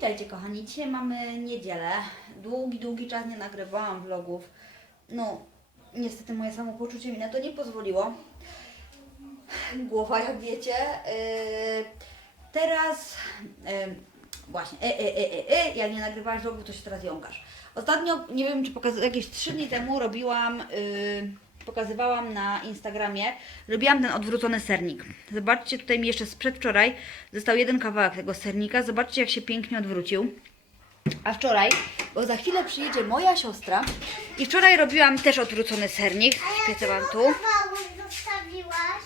Witajcie kochani, dzisiaj mamy niedzielę. Długi, długi czas nie nagrywałam vlogów. No, niestety moje samopoczucie mi na to nie pozwoliło. Głowa, jak wiecie. Yy, teraz, yy, właśnie, e, e, e, e, e, jak nie nagrywałam vlogów, to się teraz jąkasz. Ostatnio, nie wiem czy pokazałam, jakieś 3 dni temu robiłam, yy, pokazywałam na Instagramie, robiłam ten odwrócony sernik. Zobaczcie, tutaj mi jeszcze z przedwczoraj został jeden kawałek tego sernika. Zobaczcie, jak się pięknie odwrócił. A wczoraj, bo za chwilę przyjedzie moja siostra i wczoraj robiłam też odwrócony sernik. Świecę Wam tu. Kawałek zostawiłaś?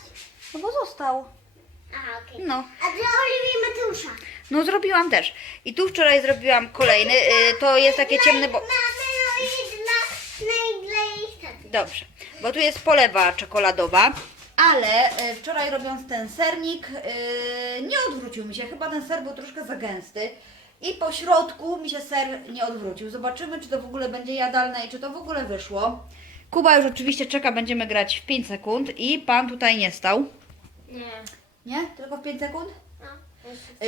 No bo został. Aha, okej. No. A dla Oliwii i Mateusza? No zrobiłam też. I tu wczoraj zrobiłam kolejny. y, To jest takie ciemne, bo... Mamy no i dla, no i dla jej taty. Dobrze, bo tu jest polewa czekoladowa, ale y, wczoraj robiąc ten sernik y, nie odwrócił mi się, chyba ten ser był troszkę za gęsty i po środku mi się ser nie odwrócił. Zobaczymy, czy to w ogóle będzie jadalne i czy to w ogóle wyszło. Kuba już oczywiście czeka, będziemy grać w 5 sekund i pan tutaj nie stał. Nie. Nie? Tylko w 5 sekund? No,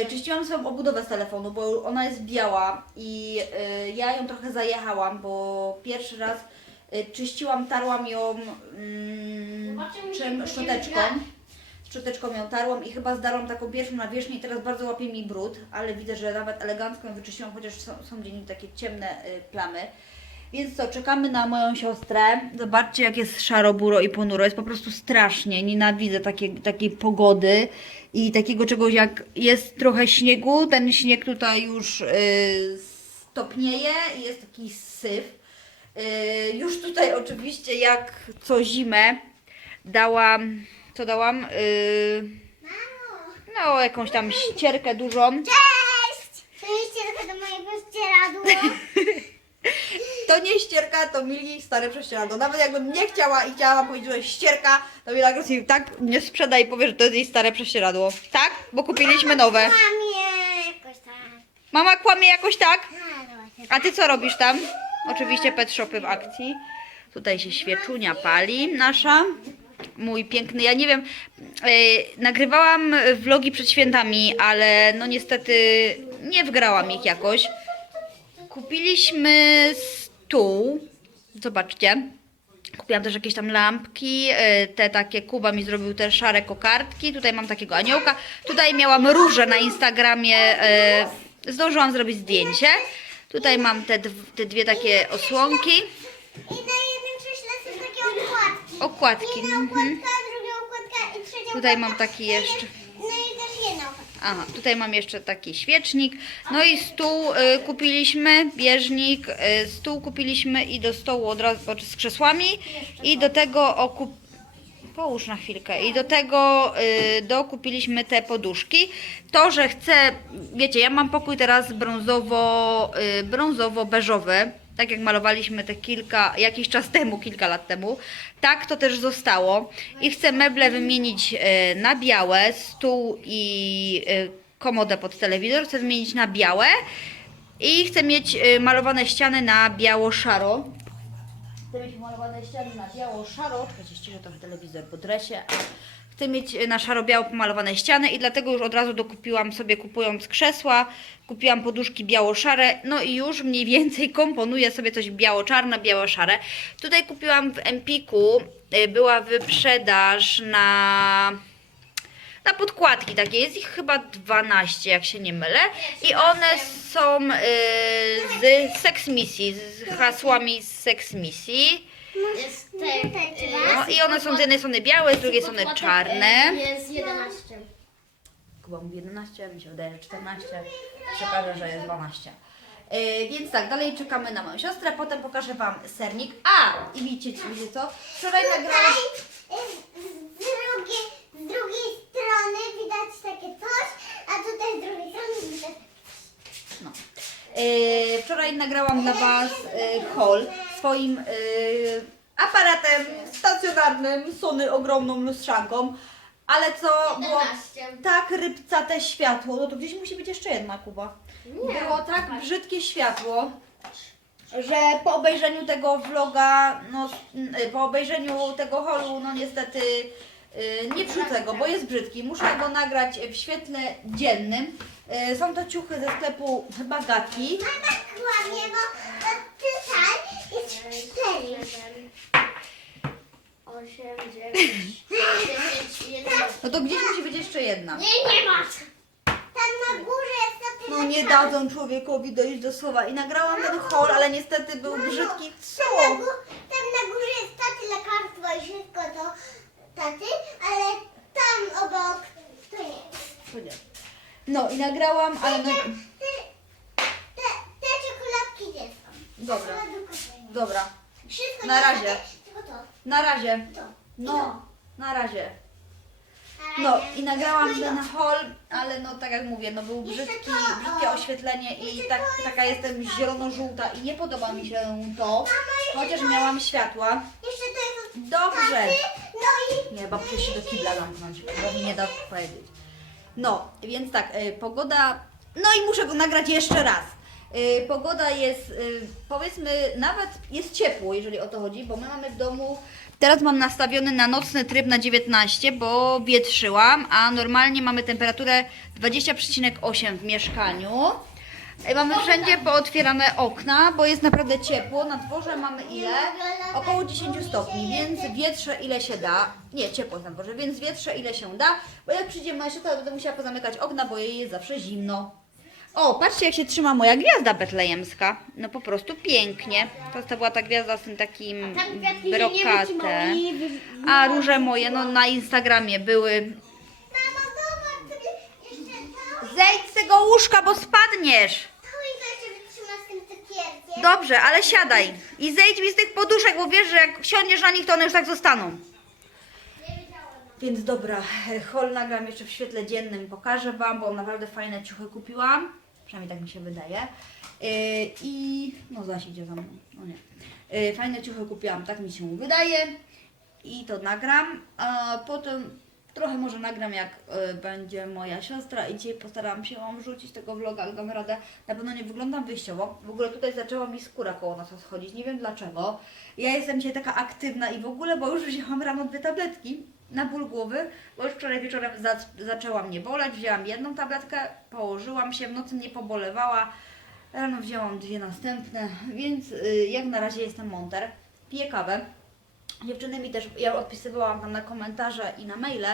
Y, Czyściłam swoją obudowę z telefonu, bo ona jest biała i y, ja ją trochę zajechałam, bo pierwszy raz y, czyściłam, tarłam ją mm, czym szczoteczką. Szczoteczką ją tarłam i chyba zdarłam taką pierwszą nawierzchnię i teraz bardzo łapie mi brud, ale widzę, że nawet elegancko ją wyczyściłam, chociaż są, są gdzieś takie ciemne y, plamy. Więc co, czekamy na moją siostrę. Zobaczcie, jak jest szaro, buro i ponuro. Jest po prostu strasznie. Nienawidzę takiej, takiej pogody i takiego czegoś, jak jest trochę śniegu. Ten śnieg tutaj już yy, stopnieje i jest taki syf. Yy, już tutaj oczywiście, jak co zimę, dałam, co dałam? Mamo! no, jakąś tam ścierkę dużą. Cześć! To jest ścierka do mojego ścieradła. To nie ścierka, to Mili stare prześcieradło. Nawet jakbym nie chciała i chciała powiedzieć, że ścierka, to Mila Grossi tak nie sprzeda i powie, że to jest jej stare prześcieradło. Tak? Bo kupiliśmy nowe. Mamie, jakoś tak. Mama kłamie jakoś tak? Właśnie. A ty co robisz tam? Oczywiście pet shopy w akcji. Tutaj się świeczunia pali nasza. Mój piękny, ja nie wiem, e, nagrywałam vlogi przed świętami, ale no niestety nie wgrałam ich jakoś. Kupiliśmy stół, zobaczcie. Kupiłam też jakieś tam lampki, e, te takie, Kuba mi zrobił te szare kokardki, tutaj mam takiego aniołka, tutaj miałam róże na Instagramie, e, zdążyłam zrobić zdjęcie. Tutaj mam te, te dwie takie osłonki, I na jednym krześle są takie okładki. okładki. Jedna Mhm. okładka, druga okładka i trzecia Tutaj mam okładka. taki No jeszcze. No i też jedna okładka. Aha, tutaj mam jeszcze taki świecznik. No i stół y, kupiliśmy, bieżnik, y, stół kupiliśmy i do stołu od razu z krzesłami i do tego okup... Połóż na chwilkę. I do tego y, dokupiliśmy te poduszki. To, że chcę, wiecie, ja mam pokój teraz brązowo, y, brązowo-beżowy, tak jak malowaliśmy te kilka, jakiś czas temu, kilka lat temu. Tak to też zostało. I chcę meble wymienić y, na białe, stół i y, komodę pod telewizor chcę wymienić na białe. I chcę mieć y, malowane ściany na biało-szaro. Chcę mieć malowane ściany na biało-szaro. Czekajcie, ściszę trochę telewizor po dresie. Chcę mieć na szaro-biało pomalowane ściany i dlatego już od razu dokupiłam sobie, kupując krzesła, kupiłam poduszki biało-szare, no i już mniej więcej komponuję sobie coś biało-czarne, biało-szare. Tutaj kupiłam w Empiku, y, była wyprzedaż na na podkładki takie, jest ich chyba 12, jak się nie mylę. I one są y, z Sex Misji, z hasłami z Sex Misji. Jest te, No i one są z jednej strony białe, z drugiej strony czarne. Jest 11. Kuba mówi 11, mi się wydaje, że 14. Przekażę, że jest 12. Yy, więc tak, dalej czekamy na moją siostrę, potem pokażę Wam sernik. A! I widzicie, widzicie co? Wczoraj nagrałam... Tutaj z, drugiej, z drugiej strony widać takie coś, a tutaj z drugiej strony widać No. Yy, wczoraj nagrałam dla Was yy, haul swoim yy, aparatem stacjonarnym, Sony ogromną lustrzanką. Ale co było 11. tak rybcate światło, no to gdzieś musi być jeszcze jedna Kuba. Było tak brzydkie światło, że po obejrzeniu tego vloga, no po obejrzeniu tego holu, no niestety nie wrzucę go, bo jest brzydki. Muszę go nagrać w świetle dziennym. E, Są to ciuchy ze sklepu chyba Gati. Mama kłamie, bo bo tutaj jest cztery. Osiem, dziewięć, dziesięć, jedenaście. No to gdzieś musi być jeszcze jedna. Nie, nie ma. Tam na górze jest No tyle nie czarno. dadzą człowiekowi dojść do słowa. I nagrałam ten haul, ale niestety był brzydki. Co? Tam na, gó- tam na górze jest taty lekarstwo i wszystko to taty, ale tam obok to nie. To nie. No i nagrałam, ale no... Te, te, te czekoladki gdzie są? Dobra, dobra. Wszystko Na razie. Tylko to, Na razie. to. No, na razie. No i nagrałam ten haul, ale no tak jak mówię, no był brzydki, brzydkie oświetlenie i tak, taka jestem zielono-żółta i nie podoba mi się to, chociaż miałam światła. Dobrze. no i... Nie, babcia się do kibla zamknąć, bo mi nie da powiedzieć. No, więc tak, y, pogoda. No i muszę go nagrać jeszcze raz. Y, pogoda jest, y, powiedzmy, nawet jest ciepło, jeżeli o to chodzi, bo my mamy w domu. Teraz mam nastawiony na nocny tryb na 19, bo wietrzyłam, a normalnie mamy temperaturę 20,8 w mieszkaniu. Mamy wszędzie pootwierane okna, bo jest naprawdę ciepło. Na dworze mamy ile? Około 10 stopni, więc wietrze ile się da. Nie, ciepło jest na dworze, więc wietrze ile się da. Bo jak przyjdzie moja siostra, to będę musiała pozamykać okna, bo jej jest zawsze zimno. O, patrzcie jak się trzyma moja gwiazda betlejemska. No po prostu pięknie. To, to była ta gwiazda z tym takim brokatem. A róże moje, no na Instagramie były. Mamo, zobacz sobie jeszcze to. Zejdź z tego łóżka, bo spadniesz. Wytrzyma z tym cukierkiem. Dobrze, ale siadaj. I zejdź mi z tych poduszek, bo wiesz, że jak siądziesz na nich, to one już tak zostaną. Więc dobra, hol nagram jeszcze w świetle dziennym, pokażę Wam, bo naprawdę fajne ciuchy kupiłam. Przynajmniej tak mi się wydaje. Yy, I no zaś idzie za mną. No nie. Yy, fajne ciuchy kupiłam, tak mi się wydaje. I to nagram. A potem trochę może nagram jak y, będzie moja siostra i dzisiaj postaram się Wam wrzucić tego vloga, jak dam radę. Na pewno nie wyglądam wyjściowo. W ogóle tutaj zaczęła mi skóra koło nosa schodzić, nie wiem dlaczego. Ja jestem dzisiaj taka aktywna i w ogóle, bo już wzięłam rano dwie tabletki na ból głowy, bo już wczoraj wieczorem za, zaczęła mnie boleć. Wzięłam jedną tabletkę, położyłam się, w nocy nie pobolewała. Rano wzięłam dwie następne, więc y, jak na razie jestem monter. Piję kawę. Dziewczyny mi też, ja odpisywałam tam na komentarze i na maile.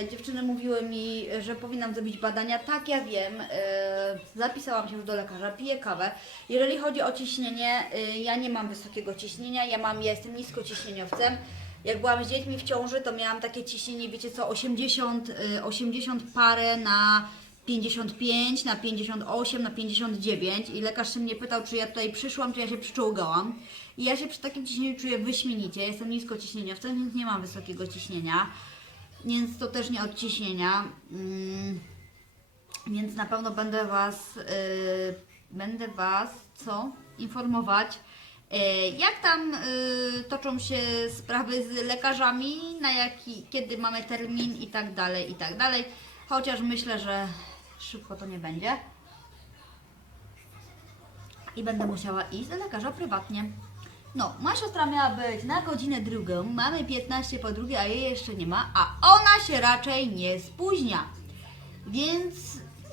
Yy, dziewczyny mówiły mi, że powinnam zrobić badania. Tak, ja wiem. Yy, zapisałam się już do lekarza, piję kawę. Jeżeli chodzi o ciśnienie, yy, ja nie mam wysokiego ciśnienia, ja mam, ja jestem niskociśnieniowcem. Jak byłam z dziećmi w ciąży, to miałam takie ciśnienie, wiecie co, 80, yy, 80 parę na 55, na 58, na 59 i lekarz się mnie pytał, czy ja tutaj przyszłam, czy ja się przyczołgałam. I ja się przy takim ciśnieniu czuję wyśmienicie. Jestem niskociśnieniowcem, więc nie mam wysokiego ciśnienia. Więc to też nie od ciśnienia. Mm, więc na pewno będę Was, yy, będę Was, co? Informować. Yy, jak tam yy, toczą się sprawy z lekarzami, na jaki, kiedy mamy termin i tak dalej, i tak dalej. Chociaż myślę, że szybko to nie będzie. I będę musiała iść do lekarza prywatnie. No, moja siostra miała być na godzinę drugą, mamy 15 po drugiej, a jej jeszcze nie ma, a ona się raczej nie spóźnia. Więc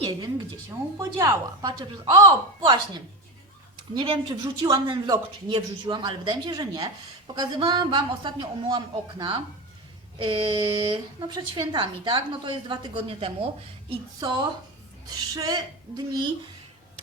nie wiem, gdzie się podziała. Patrzę przez... O, właśnie! Nie wiem, czy wrzuciłam ten vlog, czy nie wrzuciłam, ale wydaje mi się, że nie. Pokazywałam Wam, ostatnio umyłam okna. Yy, no przed świętami, tak? No to jest dwa tygodnie temu. I co trzy dni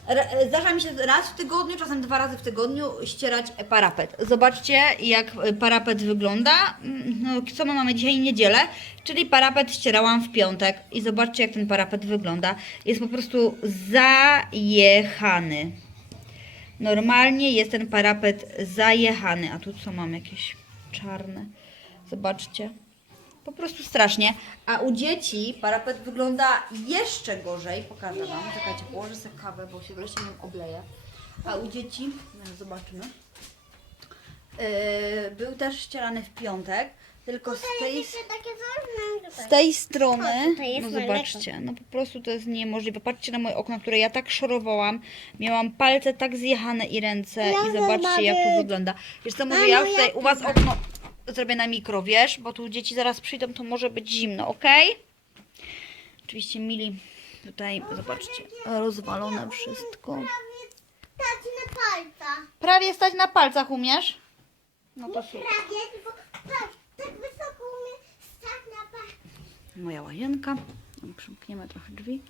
Ra- Zdarza mi się raz w tygodniu, czasem dwa razy w tygodniu ścierać parapet. Zobaczcie, jak e, parapet wygląda. Mm, No, co my mamy dzisiaj? Niedzielę, czyli parapet ścierałam w piątek. I zobaczcie, jak ten parapet wygląda. Jest po prostu zajechany. Normalnie jest ten parapet zajechany. A tu co mam? Jakieś czarne. Zobaczcie. Po prostu strasznie. A u dzieci parapet wygląda jeszcze gorzej. Pokażę Wam. Czekajcie, położę sobie kawę, bo się wreszcie nim obleję. A u dzieci, no, zobaczymy. Yy, był też ścierany w piątek, tylko z tej, z tej strony, no zobaczcie, no po prostu to jest niemożliwe. Patrzcie na moje okna, które ja tak szorowałam. Miałam palce tak zjechane i ręce i zobaczcie jak to wygląda. Wiesz co, może ja już tutaj u Was okno zrobię na mikro, wiesz, bo tu dzieci zaraz przyjdą, to może być zimno, ok? Oczywiście Mili Tutaj, zobaczcie, rozwalone wszystko. Prawie stać na palcach. Prawie stać na palcach umiesz? No to super. Prawie, tylko tak wysoko umie stać na palcach. Moja łazienka. Przymkniemy trochę drzwi.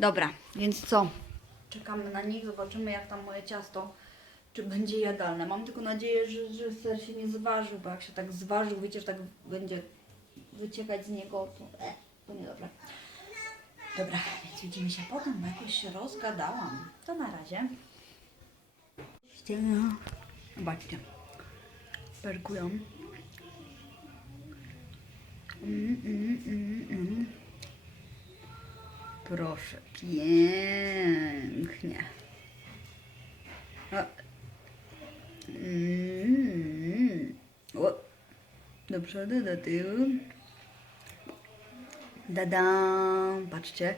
Dobra, więc co? Czekamy na nich, zobaczymy jak tam moje ciasto, czy będzie jadalne. Mam tylko nadzieję, że, że ser się nie zważył, bo jak się tak zważył, wiecie, że tak będzie wyciekać z niego, to, e, to niedobrze. Dobra, więc widzimy się potem, bo jakoś się rozgadałam. To na razie. Zobaczcie. Perkują. Mm, mm, mm, mm. Proszę, pięknie. O. Mm. O. Do przodu, do tyłu. Dadam, patrzcie.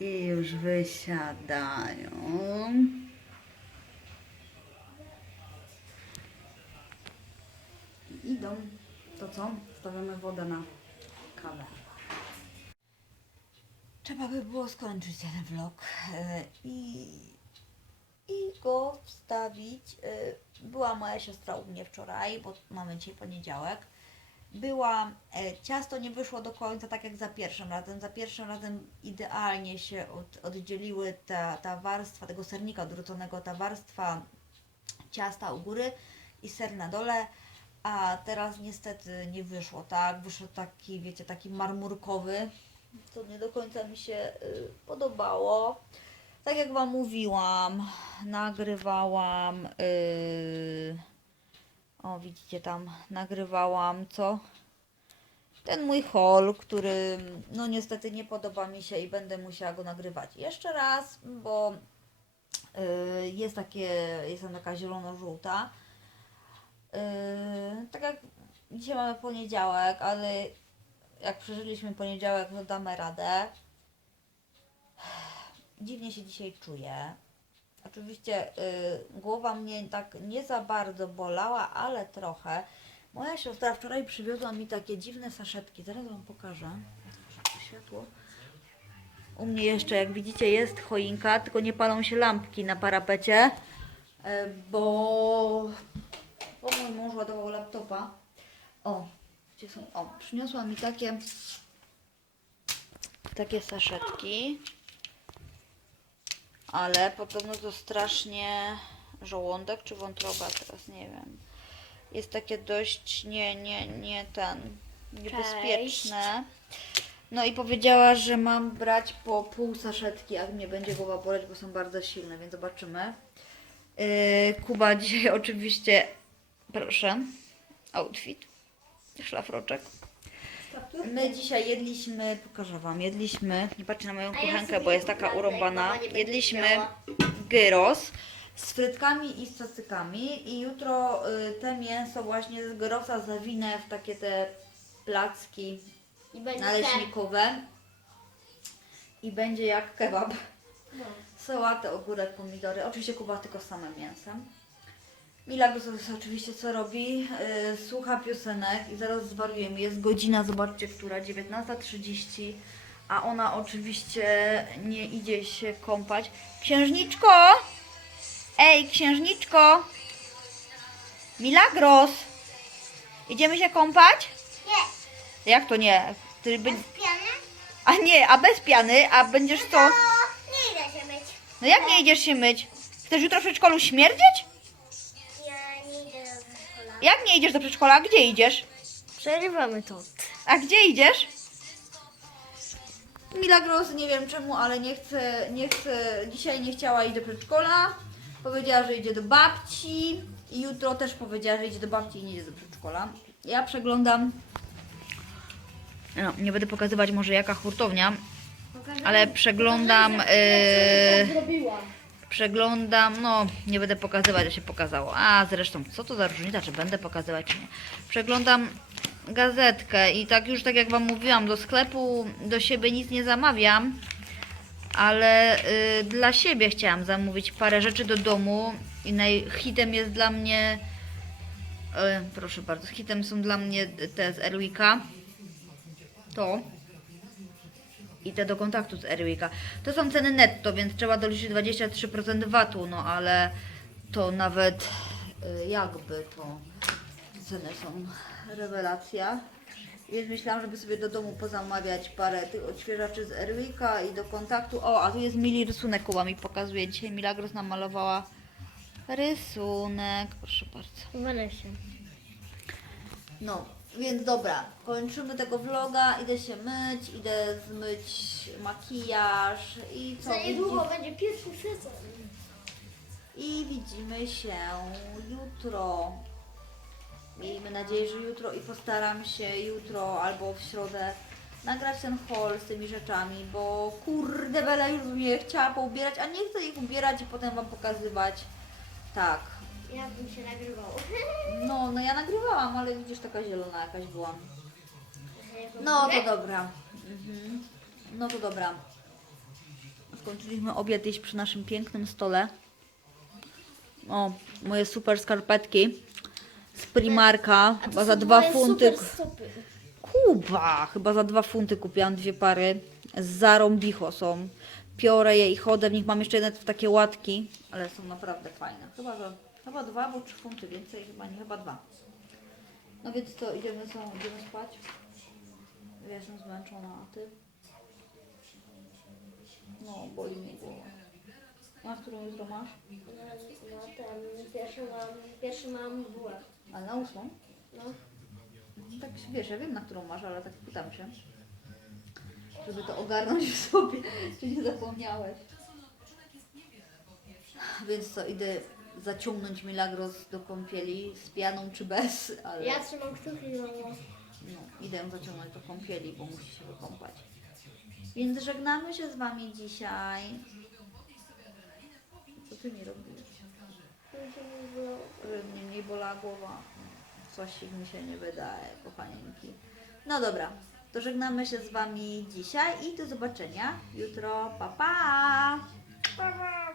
I już wysiadają. I idą. To co? Stawiamy wodę na kawę. Trzeba by było skończyć ten vlog e, i, i go wstawić. E, Była moja siostra u mnie wczoraj, bo mamy dzisiaj poniedziałek. Była, e, ciasto nie wyszło do końca tak jak za pierwszym razem. Za pierwszym razem idealnie się od, oddzieliły ta, ta warstwa tego sernika odwróconego, ta warstwa ciasta u góry i ser na dole. A teraz niestety nie wyszło, tak? Wyszedł taki, wiecie, taki marmurkowy, co nie do końca mi się y, podobało. Tak jak Wam mówiłam, nagrywałam. y, o, widzicie tam, nagrywałam co? Ten mój haul, który no niestety nie podoba mi się i będę musiała go nagrywać jeszcze raz, bo y, jest takie, jest tam taka zielono-żółta. Yy, tak jak dzisiaj mamy poniedziałek, ale jak przeżyliśmy poniedziałek, to damy radę. Dziwnie się dzisiaj czuję. Oczywiście yy, głowa mnie tak nie za bardzo bolała, ale trochę. Moja siostra wczoraj przywiozła mi takie dziwne saszetki. Zaraz Wam pokażę. Światło. U mnie jeszcze, jak widzicie, jest choinka, tylko nie palą się lampki na parapecie, yy, bo bo mój mąż ładował laptopa. O, gdzie są? O, przyniosła mi takie takie saszetki. Ale podobno to strasznie żołądek czy wątroba, teraz nie wiem. Jest takie dość nie, nie, nie ten niebezpieczne. No i powiedziała, że mam brać po pół saszetki, jak mnie będzie głowa boleć, bo są bardzo silne, więc zobaczymy. Yy, Kuba dzisiaj oczywiście Proszę. Outfit. Szlafroczek. My dzisiaj jedliśmy, pokażę Wam, jedliśmy, nie patrzcie na moją kuchenkę, bo jest taka urąbana. Jedliśmy gyros z frytkami i z cacykami i jutro y, te mięso właśnie z gyrosa zawinę w takie te placki I będzie naleśnikowe i będzie jak kebab. No. Sałatę, ogórek, pomidory. Oczywiście Kuba tylko z samym mięsem. Milagros oczywiście co robi? Yy, słucha piosenek i zaraz zwariujemy. Jest godzina, zobaczcie, która 19.30, a ona oczywiście nie idzie się kąpać. Księżniczko! Ej, księżniczko! Milagros! Idziemy się kąpać? Nie, Jak to nie? Ty by... z piany? A nie, a bez piany, a będziesz co? To nie idę się myć. No jak nie idziesz się myć? Chcesz jutro w przedszkolu śmierdzieć? Jak nie idziesz do przedszkola? A Gdzie idziesz? Przerywamy to. A gdzie idziesz? Milagros, nie wiem czemu, ale nie chce, nie chce, dzisiaj nie chciała iść do przedszkola. Powiedziała, że idzie do babci i jutro też powiedziała, że idzie do babci i nie idzie do przedszkola. Ja przeglądam, no nie będę pokazywać może jaka hurtownia, ale przeglądam, yy, Zrobiła. Przeglądam, no nie będę pokazywać, że się pokazało. A zresztą, co to za różnica, czy będę pokazywać, czy nie. Przeglądam gazetkę i tak już tak jak Wam mówiłam, do sklepu do siebie nic nie zamawiam, ale y, dla siebie chciałam zamówić parę rzeczy do domu i naj, hitem jest dla mnie, y, proszę bardzo, hitem są dla mnie te z Erwika, to i te do kontaktu z Airwicka. To są ceny netto, więc trzeba doliczyć 23% VAT-u, no ale to nawet y, jakby to ceny są rewelacja. Więc myślałam, żeby sobie do domu pozamawiać parę tych odświeżaczy z Airwicka i do kontaktu. O, a tu jest Mili rysunek, Kuba mi pokazuje. Dzisiaj Milagros namalowała rysunek. Proszę bardzo. Wenesie. No, więc dobra, kończymy tego vloga, idę się myć, idę zmyć makijaż i co? Za niedługo Widzi- będzie pierwszy sezon. I widzimy się jutro. Miejmy nadzieję, że jutro i postaram się jutro albo w środę nagrać ten haul z tymi rzeczami, bo kurde Bela już bym je chciała poubierać, a nie chcę ich ubierać i potem Wam pokazywać. Tak. Ja bym się nagrywał. No, no ja nagrywałam, ale widzisz, taka zielona jakaś byłam. No to dobra. Mhm. No to dobra. Skończyliśmy obiad jeść przy naszym pięknym stole. O, moje super skarpetki z Primarka, chyba za dwa funty. Stopy. Kuba, chyba za dwa funty kupiłam dwie pary. Zarąbicho są. Piorę je i chodzę w nich. Mam jeszcze jedne takie łatki, ale są naprawdę fajne. Chyba, że chyba dwa albo trzy funty więcej, chyba nie, chyba dwa. No więc to idziemy, co, idziemy spać. Ja jestem zmęczona, a ty? No, boli mnie głowa. A którą jutro masz? No, no ten, pierwszy mam, pierwszy mam WF. A na ósmą? No. No Tak wiesz, ja wiem na którą masz, ale tak pytam się. Żeby to ogarnąć w sobie, czy nie zapomniałeś. Więc co, idę zaciągnąć Milagros do kąpieli z pianą czy bez, ale Ja trzymam kciuki nią. no, idę ją zaciągnąć do kąpieli, bo musi się wykąpać. Więc żegnamy się z Wami dzisiaj. Co Ty mi robisz? Żeby mnie mniej bolała głowa. Coś mi się nie wydaje, kochanieńki. No dobra, to żegnamy się z Wami dzisiaj i do zobaczenia jutro. Pa, pa! Pa, pa.